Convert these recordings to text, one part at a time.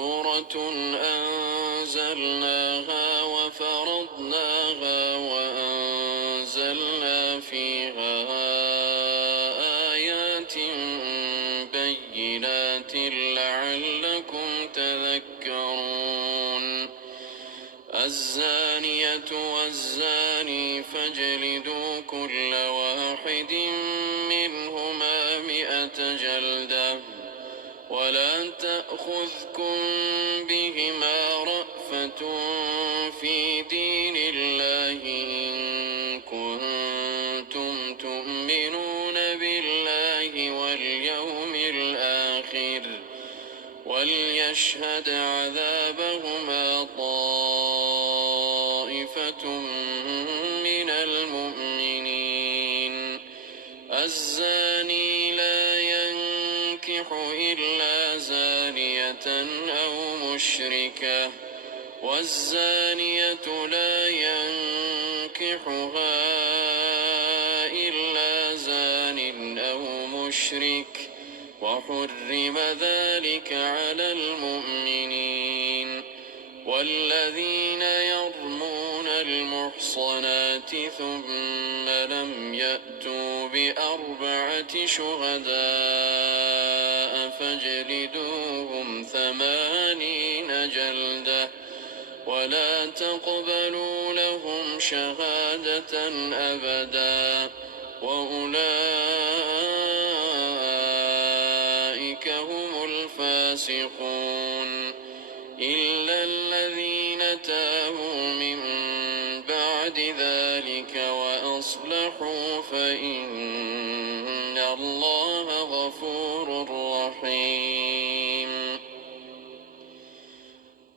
سورة أنزلناها وفرضناها وأنزلنا فيها آيات بينات لعلكم تذكرون. الزانية والزاني فاجلدوا كل واحد منهما 100 جلدة ولا تأخذكم بهما رأفة في دين الله إن كنتم تؤمنون بالله واليوم الآخر وليشهد عذابهما طائفة من المؤمنين. الزاني لا ينكح إلا زانية أو مشركة والزانية لا ينكحها إلا زان أو مشرك وحرم ذلك على المؤمنين. والذين يرمون المحصنات ثم لم يأتوا ب4 شهداء فاجلدوهم 80 جلدة ولا تقبلوا لهم شهادة أبدا وأولئك هم الفاسقون. إلا الذين تابوا من بعد ذلك وأصلحوا فإن الله غفور رحيم.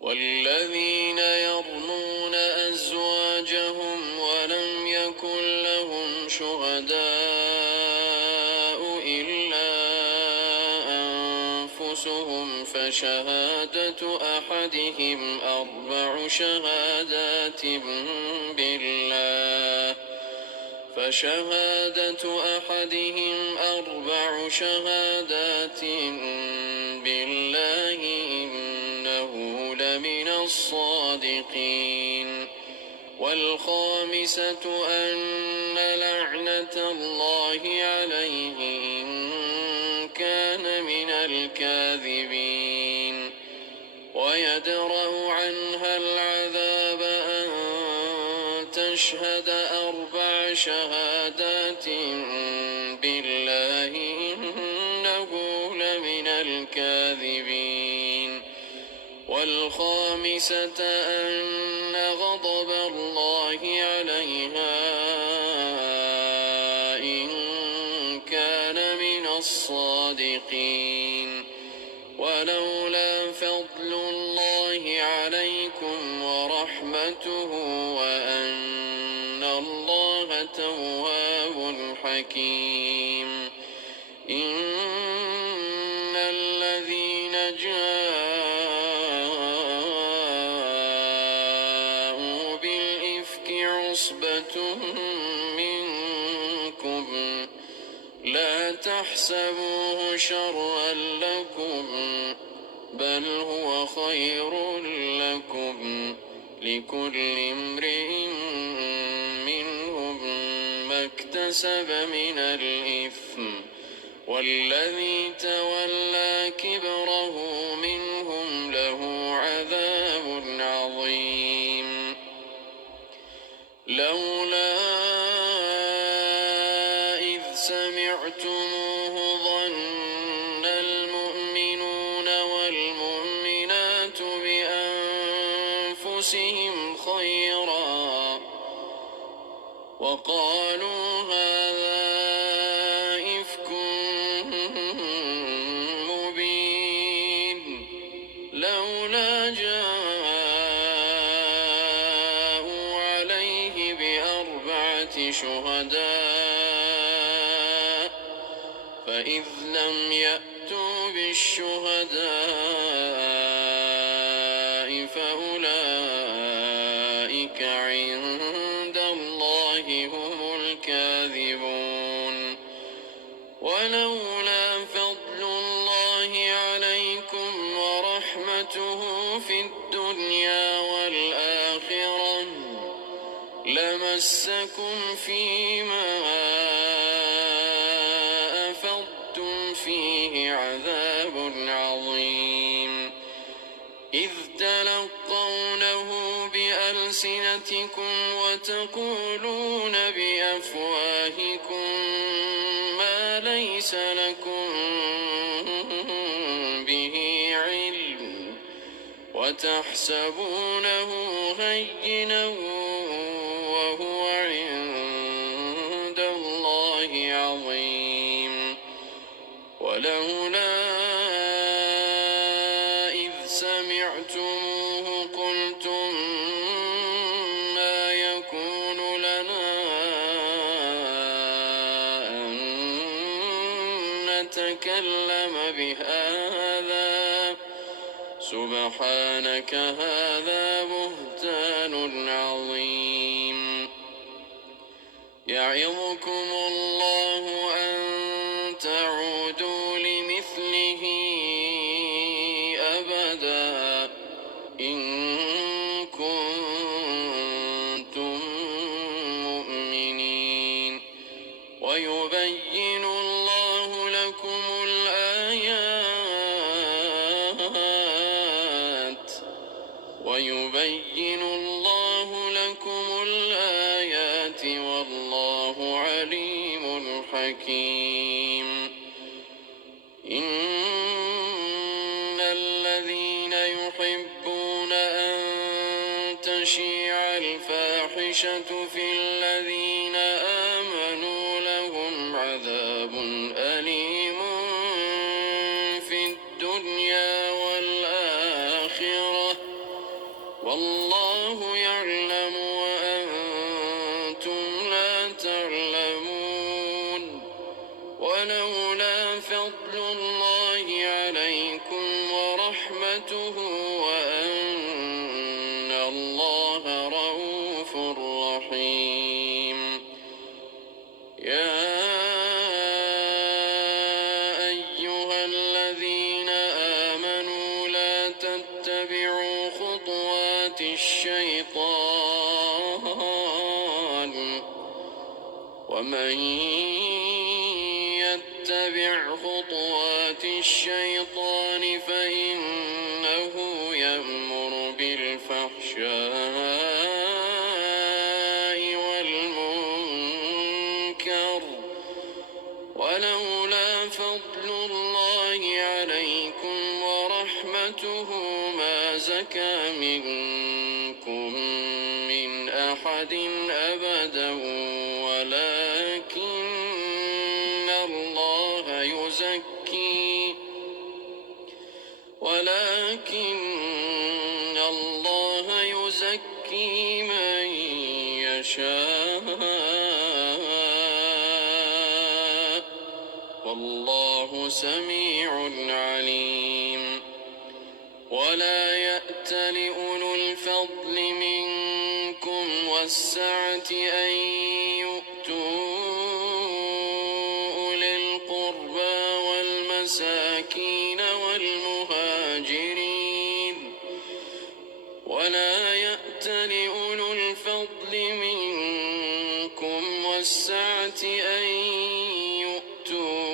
والذين يرمون أزواجهم ولم يكن لهم شهداء إلا أنفسهم فشهادة أحدهم 4 شهادات بالله إنه لمن الصادقين. والخامسة أن لعنة الله عليه إن كان من الكاذبين. ويدرأ عنها العذاب أن تشهد 4 شهادات بالله إنه لمن الكاذبين. والخامسة أن غضب الله عليها إن كان من الصادقين. ولولا فضل الله عليكم ورحمته وأن الله تواب حكيم. إن الذين جاءوا بالإفك عصبة منكم لا تحسبوه شرا لكم بل هو خير لكم لكل امرئ منهم ما اكتسب من الإثم والذي تولى كبره منهم له عذاب عظيم. لولا إذ سمعتموه ظن المؤمنون والمؤمنات بأنفسهم خيرا وقالوا هذا إفك مبين. لولا جاءوا عليه ب4 شهداء فإذ لم يأتوا بالشهداء فأولئك عند الله هم الكاذبون. ولولا فضل الله عليكم ورحمته في الدنيا والآخرة لمسكم فيما أفضتم فيه عذاب عظيم إذ تلقونه بألسنتكم وتقولون بأفواهكم ما ليس لكم به علم وتحسبونه هينا وهو عند الله عظيم ولولا إذ سمعتموه قلتم ما يكون لنا أن نتكلم بهذا سبحانك هذا بهتان عظيم يعظكم الله أن تعودوا لمثله أبدا إن كنتم مؤمنين ويبين الله لكم الآيات والله عليم حكيم إن الذين يحبون أن تشيع الفاحشة في الذين آمنوا لهم عذاب أليم في الدنيا والآخرة والله يعلم وأنتم لا تعلمون ولولا فضل الله عليكم ورحمته وأن الله رءوف رحيم يا أيها الذين آمنوا لا تتبعوا خطوات الشيطان ومن يتبع خطوات الشيطان فإنه يأمر بالفحشاء والمنكر ولولا فضل الله عليكم ورحمته ما زكى منكم من أحد أبدا ولكن الله يزكي من يشاء والله سميع عليم ولا يأت لأولو الفضل منكم والسعة أن يؤتوا أولي القربى والمساكين والمهاجرين ولا يأت لأولو الفضل منكم والسعة أن يؤتوا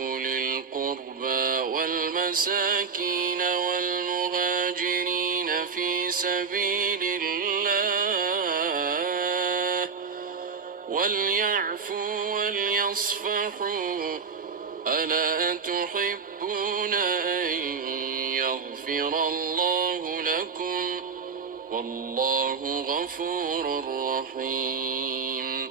أولي القربى والمساكين والمهاجرين في سبيل الله وليعفوا وليصفحوا ألا تحبون أن يغفر الله لكم والله غفور رحيم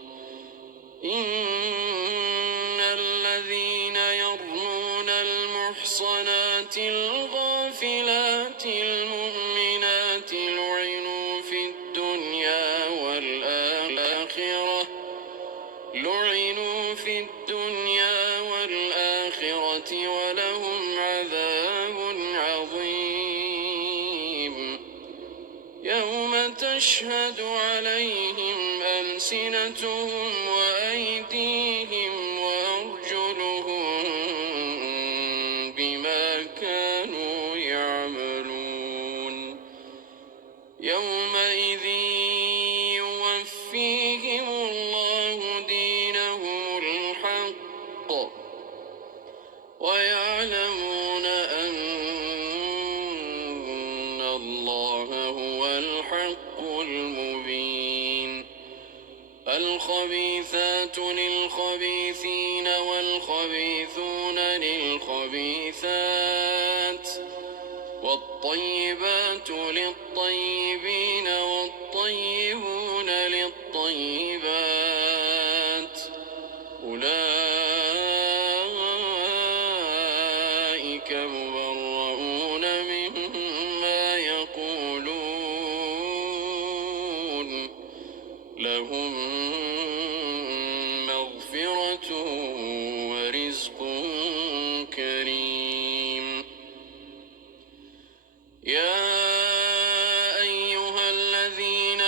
إن الذين يرمون المحصنات الغافلات المؤمنات لعنوا في الدنيا والآخرة ولهم عذاب عظيم يوم تشهد عليهم ألسنتهم وأيديهم وأرجلهم بما كانوا يعملون يومئذ يوفيهم الله دينهم الحق ويعلمون أن الله هو الحق المبين الخبيثات للخبيثين والخبيثون للخبيثات والطيبات للطيبين والطيبون للطيبات أولئك مبرؤون مما يقولون لهم مغفرة ورزق كريم يا أيها الذين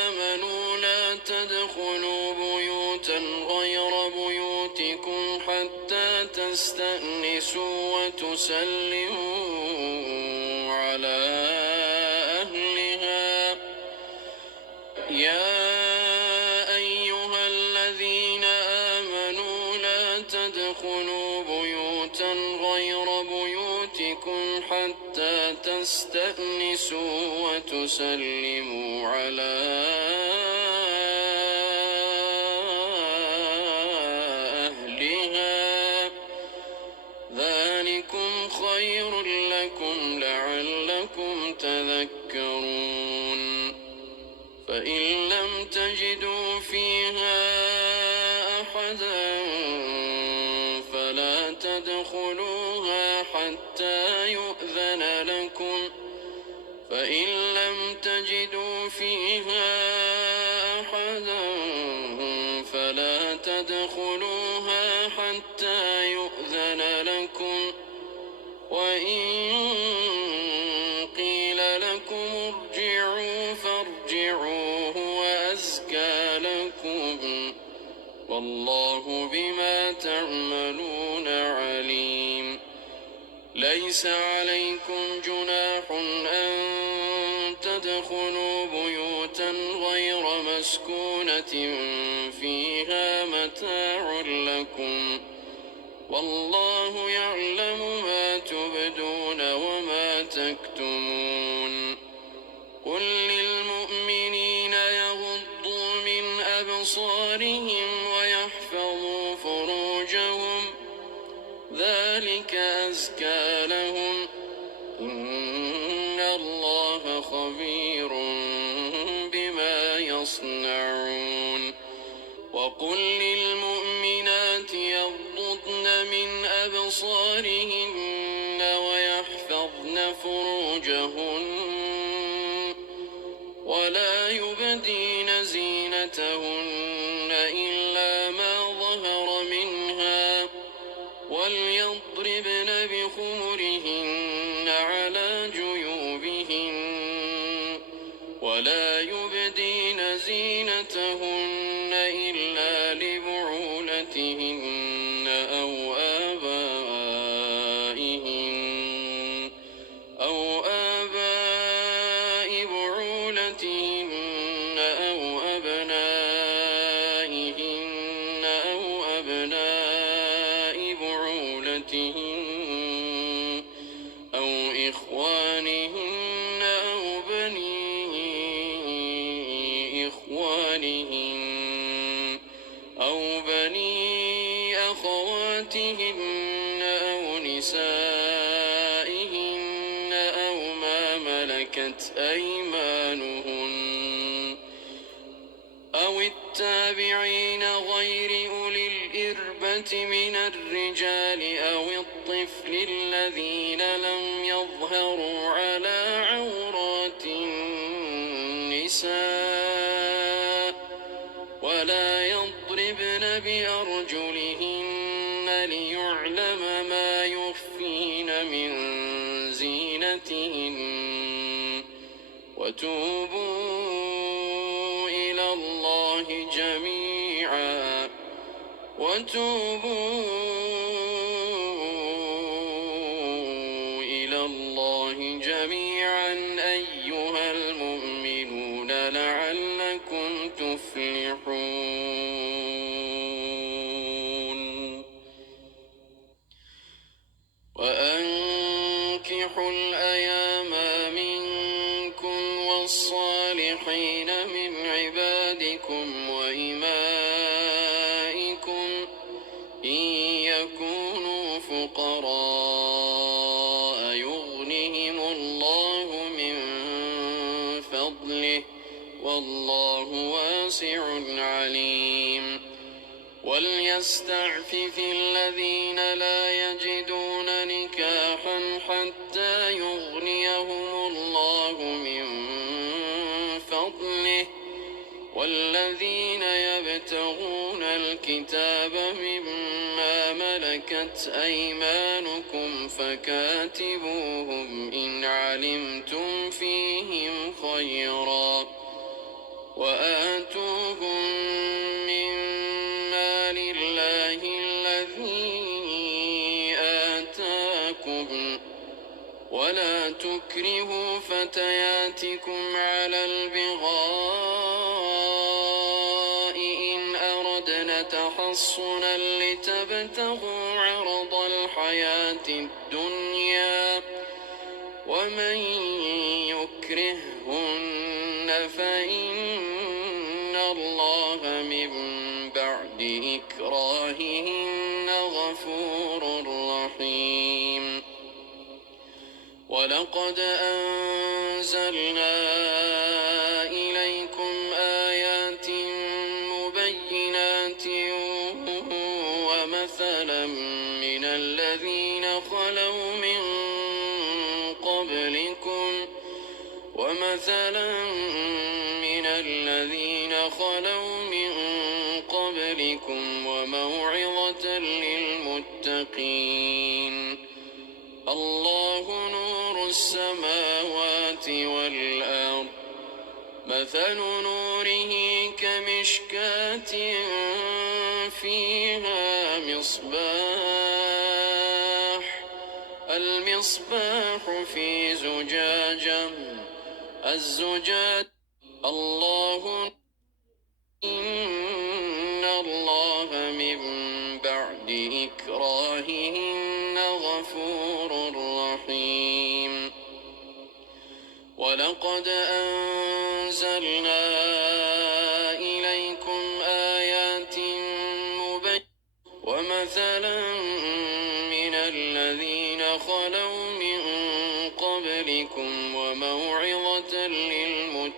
آمنوا لا تدخلوا بيوتا غير بيوتكم حتى تستأنسوا وتسلموا على أهلها يا أيها الذين آمنوا لا تدخلوا بيوتا غير بيوتكم حتى تستأنسوا وتسلموا على أهلها ذلكم خير لكم لعلكم تذكرون فإن لم تجدوا فيها أحدا فلا تدخلوها حتى يؤذن لكم فإن لم تجدوا فيها أحدا فلا تدخلوها حتى يؤذن لكم وإن قيل لكم ارجعوا فارجعوا هو أزكى لكم والله بما تعملون عليم ليس عليكم جناح أن تدخلوا بيوتا غير مسكونة فيها متاع لكم والله يعلم ما تبدون وما تكتمون قل للمؤمنين يغضوا من أبصارهم ويحفظوا فروجهم ذلك أزكى لهم إن الله خبير بما يصنعون وقل للمؤمنات يغضضن من أبصارهن ويحفظن فروجهن ولا يبدين زينتهن إلا ما ظهر منها وليضربن بخمرهن على جيوبهن ولا يبدين زينتهن إلا لبعولتهن أو آباء بعولتهن أو أبنائهن أو أبناء بعولتهن أو إخوانهن أو بني إخوانهن أو بني أخواتهن أو نسائهن أو ما ملكت أيمانهن أو التابعين غير أولي الإربة من الرجال أو الطفل الذين لم يظهروا على عورات النساء ولا يضربن بأرجلهن ليعلم ما يخفين من زينتهن وتوبوا إلى الله جميعا وتوبوا الله جميعا أيها المؤمنون لعلكم تفلحون وأنكحوا الأيام منكم والصالحين من عبادكم وإمائكم إن يكونوا فقراء يغنهم الله من فضله والله واسع عليم وليستعفف الذين لا يجدون نكاحا حتى يغنيهم الله من فضله والذين يبتغون الكتاب مما ملكت أيمانكم فكاتبوهم إن علمتم فيهم خيرا وآتوهم من مال الله الذي آتاكم ولا تكرهوا فتياتكم على البغاء إن أردنا تحصنا لتبتغوا عرض الحياة الدنيا ومن يكرههن فإن الله من بعد إكراههن غفور رحيم ولقد أنزلنا إليكم آيات مبينات ومثلا من الذين خلوا من قبلكم وموعظة للمتقين الله نور السماوات والأرض مثل نوره كمشكاة فيها المصباح في زجاجة الله إن الله من بعد إكراههن غفور رحيم ولقد أنزلنا إليكم آيات ومثلا من الذين خلوا من قبلكم وموعظة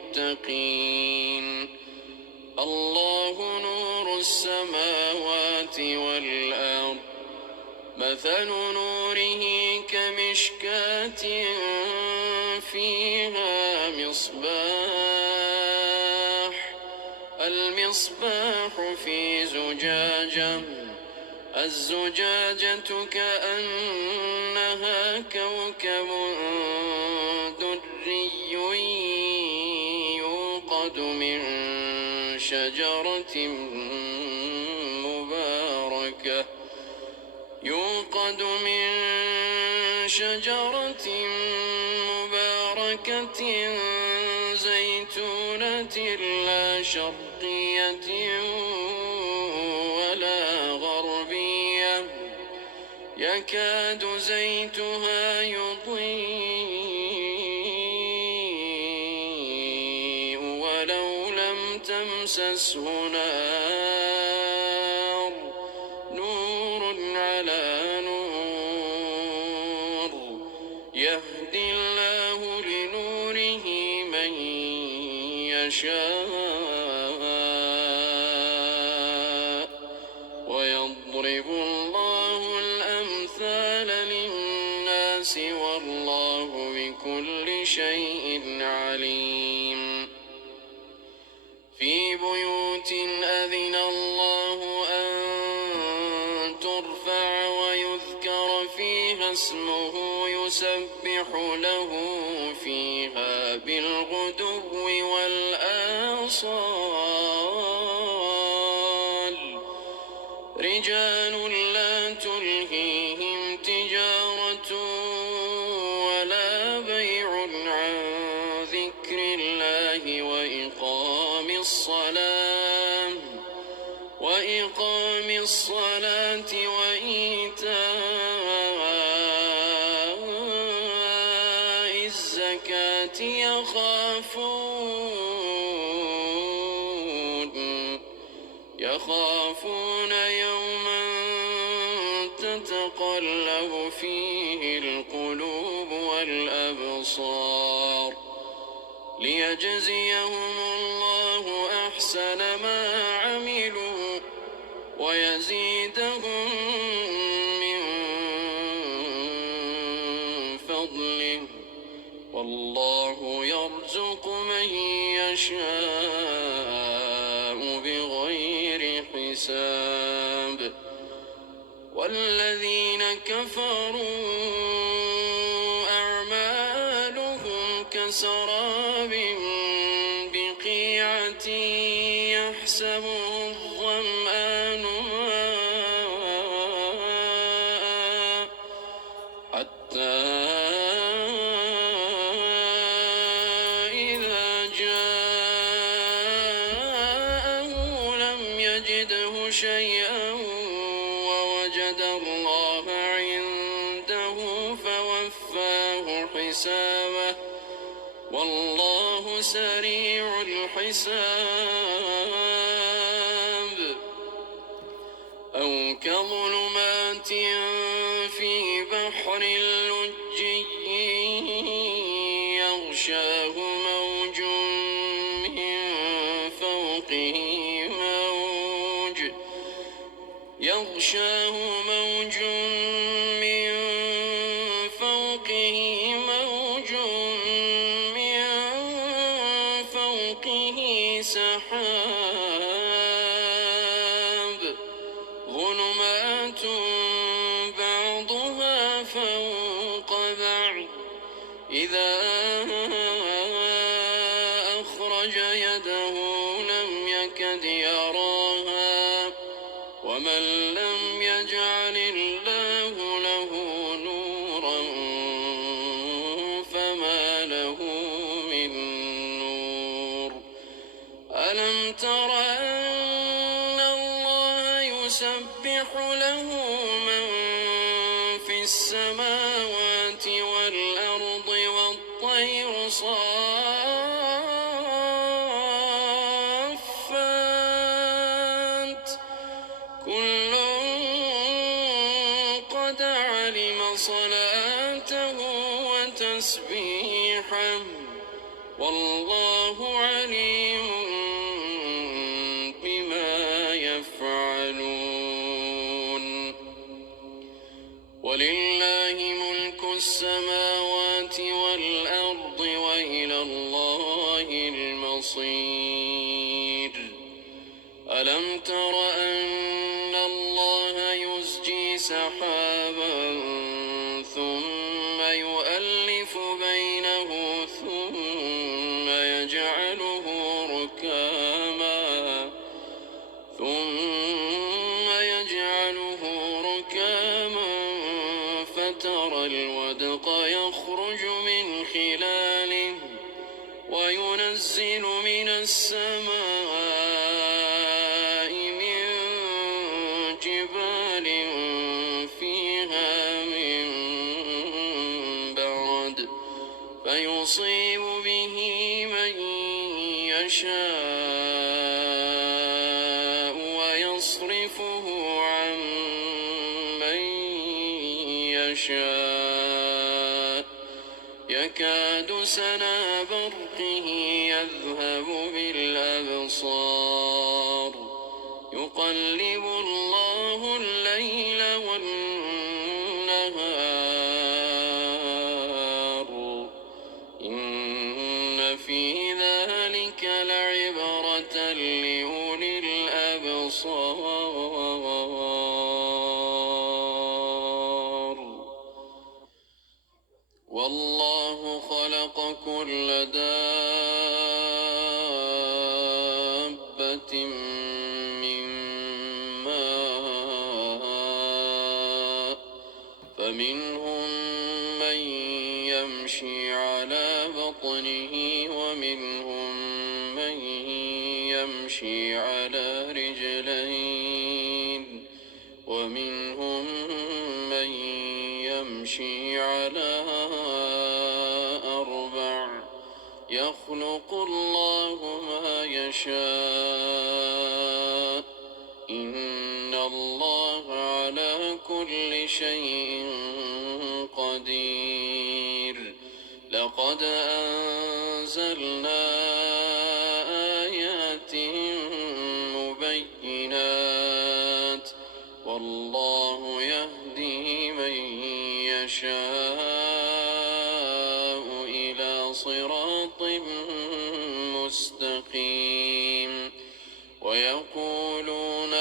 للمتقين الله نور السماوات والأرض مثل نوره كمشكاة فيها المصباح في زجاجة الزجاجة كأنها كوكب دري يوقد من شجرة مباركة زيتونة لا شرقية ولا غربية يكاد زيتها يضيء ولو لم تمسسه نار نور على نور يهدي الله لنوره من يشاء ويضرب الله الأمثال للناس والله بكل شيء عليم في بيوت أذن الله أن ترفع ويذكر فيها اسمه يسبح له فيها بالغدو والآصال رجال لا تلهيهم تجارة الصلاة وإيتاء الزكاة يخافون يوما تتقلب فيه القلوب والأبصار ليجزيهم الله أحسن ما عملوا ويزيدهم من فضله والله يرزق من يشاء بغير حساب والذين كفروا أعمالهم كسراب بقيعة يحسبه الظمآن ماء حتى إذا جاءه لم يجده شيئا ووجد الله عنده فوفاه حسابه والله سريع الحساب أو كظلمات في بحر لجي يغشاه موج من فوقه سحاب ظلمات بعضها فوق بعض إذا أخرج يده لم يكد يراها ومن لم يجعل الله له نورا فما له من نور ألم تر أن الله يسبح له من في السماوات والأرض والطير صافات كل قد علم صلاته وتسبيحه والله عليم بما يفعلون ولله ملك السماوات والأرض وإلى الله المصير ألم تر أن الله يزجي سحابا ثم يؤلف بينه ثم يجعله ركاما فترى الودق يخرج من خلاله وينزل من السماء من جبال فيها من برد فيصيب به من يشاء ويصرفه عن من يشاء يكاد سنا برقه يذهب بالأبصار يقلب الله الليل والنهار إن في ذلك لعبرة لأولي الأبصار والله خلق كل دابة من ماء فمنهم من يمشي على بطنه ومنهم من يمشي على رجلين لها أربع يخلق الله ما يشاء إن الله على كل شيء قدير لقد أنزلنا آيات مبينات والله يهدي من يشاء إلى صراط مستقيم ويقولون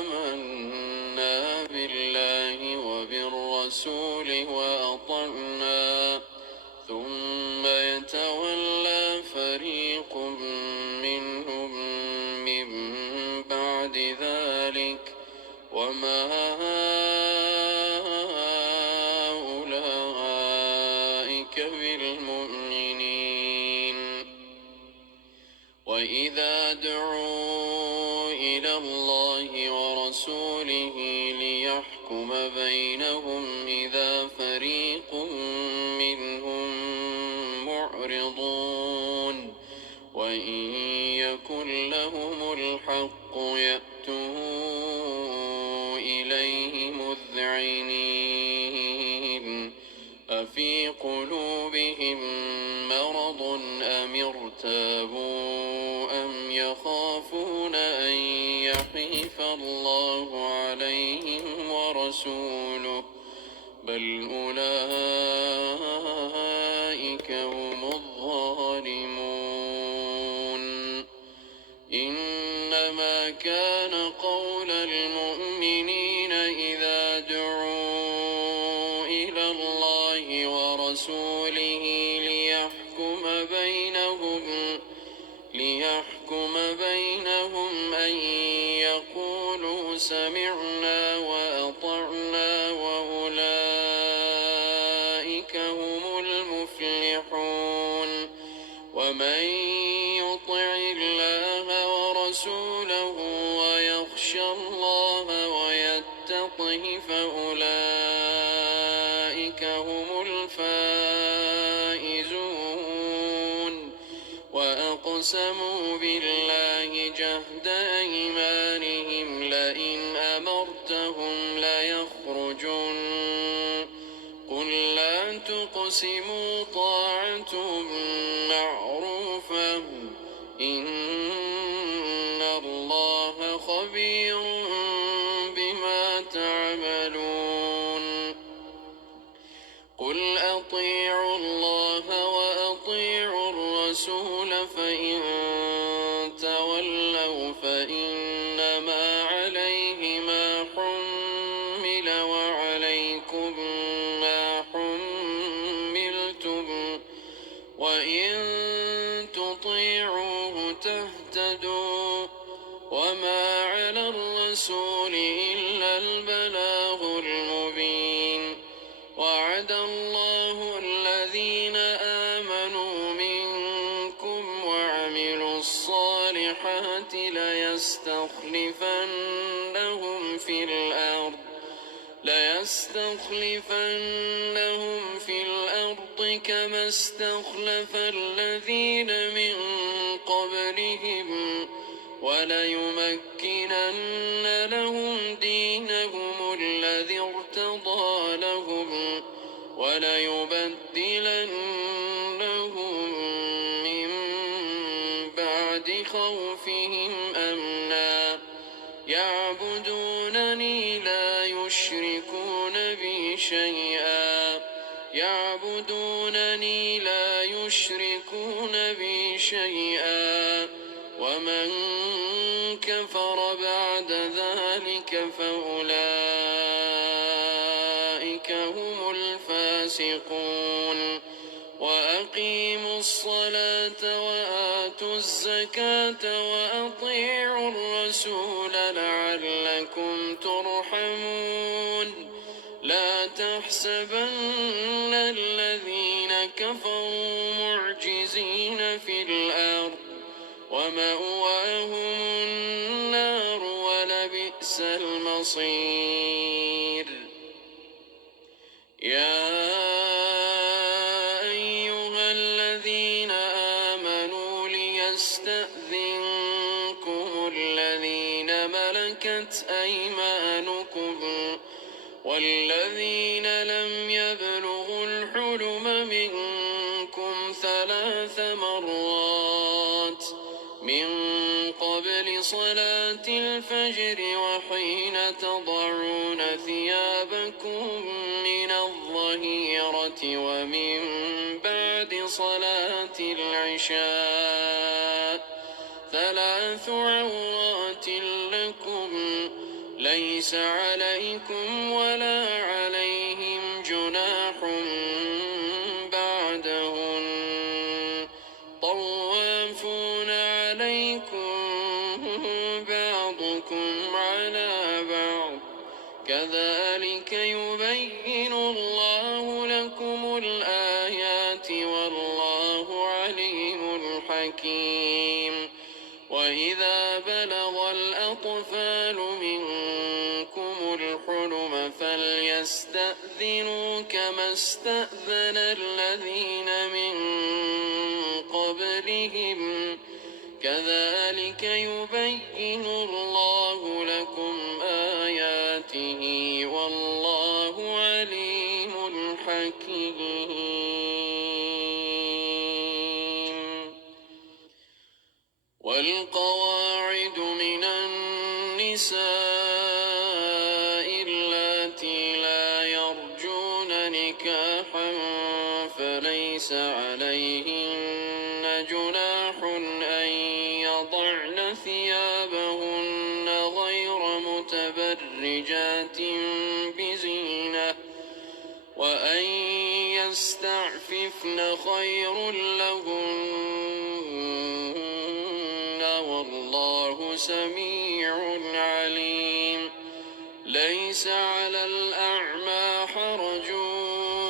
آمنا بالله وبالرسول وأطعنا ثم يتولى فريق منهم من بعد ذلك وما أولئك بالمؤمنين وإذا دعوا إلى الله ورسوله ليحكم بينهم إذا فريق منهم معرضون وإن يكن لهم الحق يأتوا إليه مذعنين أفي قلوبهم مرض أم ارتابوا أم يخافون أن يحيف الله عليهم ورسوله بل أولئك هم الظالمون إنما كان قول المؤمنين إذا دعوا إلى الله ورسوله ليحكم بينهم أن يقولوا سمعنا وأطعنا وأولئك هم المفلحون ومن يطع الله ورسوله ويخشى الله ويتقه فأولئك هم الفائزون وأقسموا بالله جهد أيمانهم لئن أمرتهم ليخرجن قل لا تقسموا طاعة معروفة إن الله خبير بما تعملون قل أطيعوا الله وأطيعوا الرسول فإن تولوا فإنما عليه ما حمل وعليكم ما حملتم وإن تطيعوه تهتدوا وما على الرسول إلا البلاغ المبين وعد الله الذين آمنوا منكم وعملوا الصالحات ليستخلفنهم في الأرض كما استخلف الذين من قبلهم وليمكنن لهم دينهم الذي ارتضى لهم وليبدلنهم من بعد خوفهم أمنا يعبدونني لا يشركون بي شيئا ومن كفر بعد ذلك فأولئك هم الفاسقون وأقيموا الصلاة وآتوا الزكاة وأطيعوا الرسول لعلكم ترحمون لا تحسبن الذين كفروا معجزين في الأرض ومأواهم النار ولبئس المصير يا وليستأذنكم الذين ملكت أيمانكم والذين لم يبلغوا الحلم منكم 3 مرات من قبل صلاة الفجر وحين تضعون ثيابكم من الظهيرة ومن بعد صلاة العشاء 3 عورات لكم ليس عليكم ولا عليهم جناح بعدهن طوافون عليكم بعضكم على بعض كذلك يبين الله لكم الآيات والله عليم حكيم وإذا بلغ الأطفال منكم الحلم فليستأذنوا كما استأذن الذين من قبلهم كذلك يبين الله لكم آياته والله عليم حكيم والقواعد من النساء اللاتي لا يرجون نكاحا فليس عليهن جناح أن يضعن ثيابهن غير متبرجات بزينة وأن يستعففن خير لهن والله سميع عليم ليس على الأعمى حرج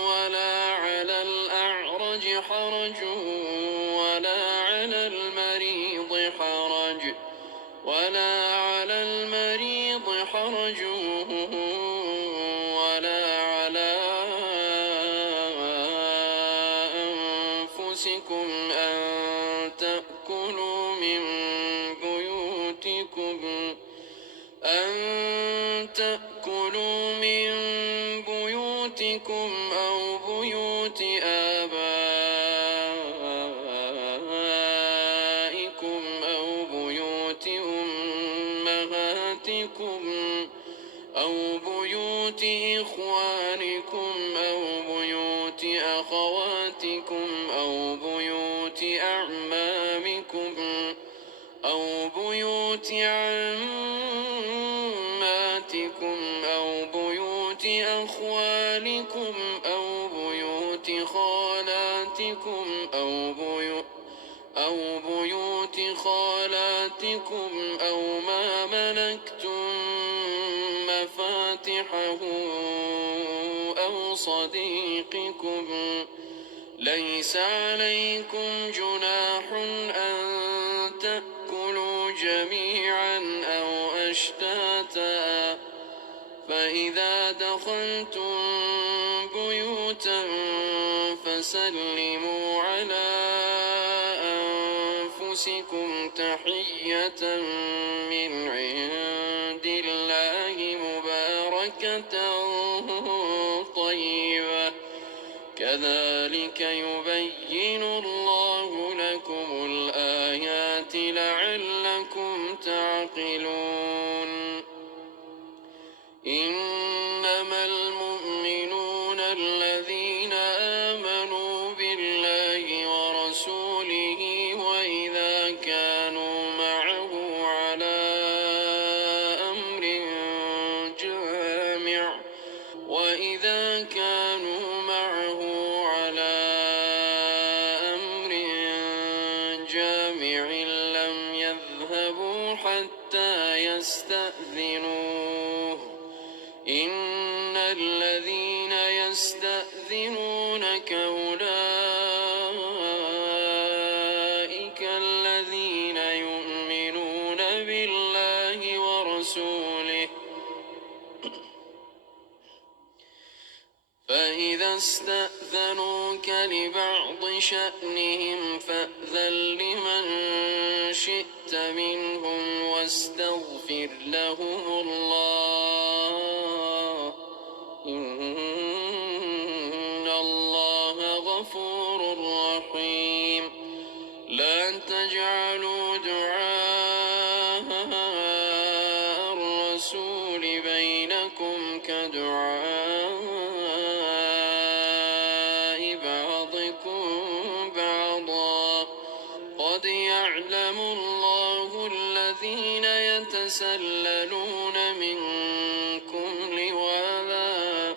ولا على الأعرج حرج ولا على المريض حرج ولا على أنفسكم أن تأكلوا من بيوتكم أو بيوت آبائكم أو بيوت أمهاتكم أو بيوت إخوانكم أو بيوت أخواتكم أو بيوت أعمامكم أو بيوت عماتكم أو بيوت أخوالكم أو بيوت خالاتكم أو ما ملكتم مفاتحه أو صديقكم ليس عليكم جناح أن تأكلوا جميعا أو أشتاتا فإذا دخلتم بيوتا فسلموا على أنفسكم تحية من عند الله مباركة طيبة كذلك يبين الله لكم الآيات لعلكم تعقلون إنما المؤمنون الذين آمنوا بالله ورسوله وإذا كانوا معه على أمر جامع لم يذهبوا حتى يستأذنوك لبعض شأنهم فأذن لمن شئت منهم واستغفر لهم الله إن الله غفور رحيم لا تجعلوا دعاء الرسول بينكم كدعاء بعضكم بعضا قد يعلم الله الذين يتسللون منكم لواذا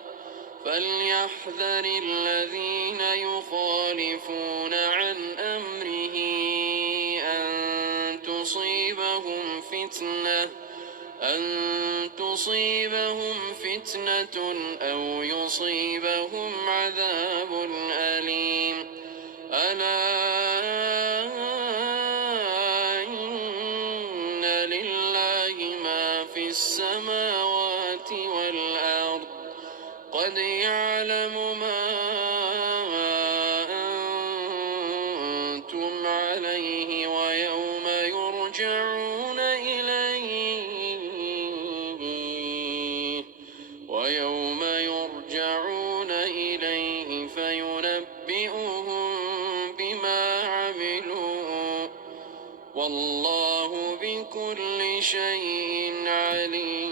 فليحذر الذين يخالفون عن أمره أن تصيبهم فتنة أو يصيبهم عذاب أليم ألا إن لله ما في السماوات والأرض قد يعلم ما أنتم عليه ويوم يرجعون إليه فينبئهم بما عملوا والله بكل شيء عليم.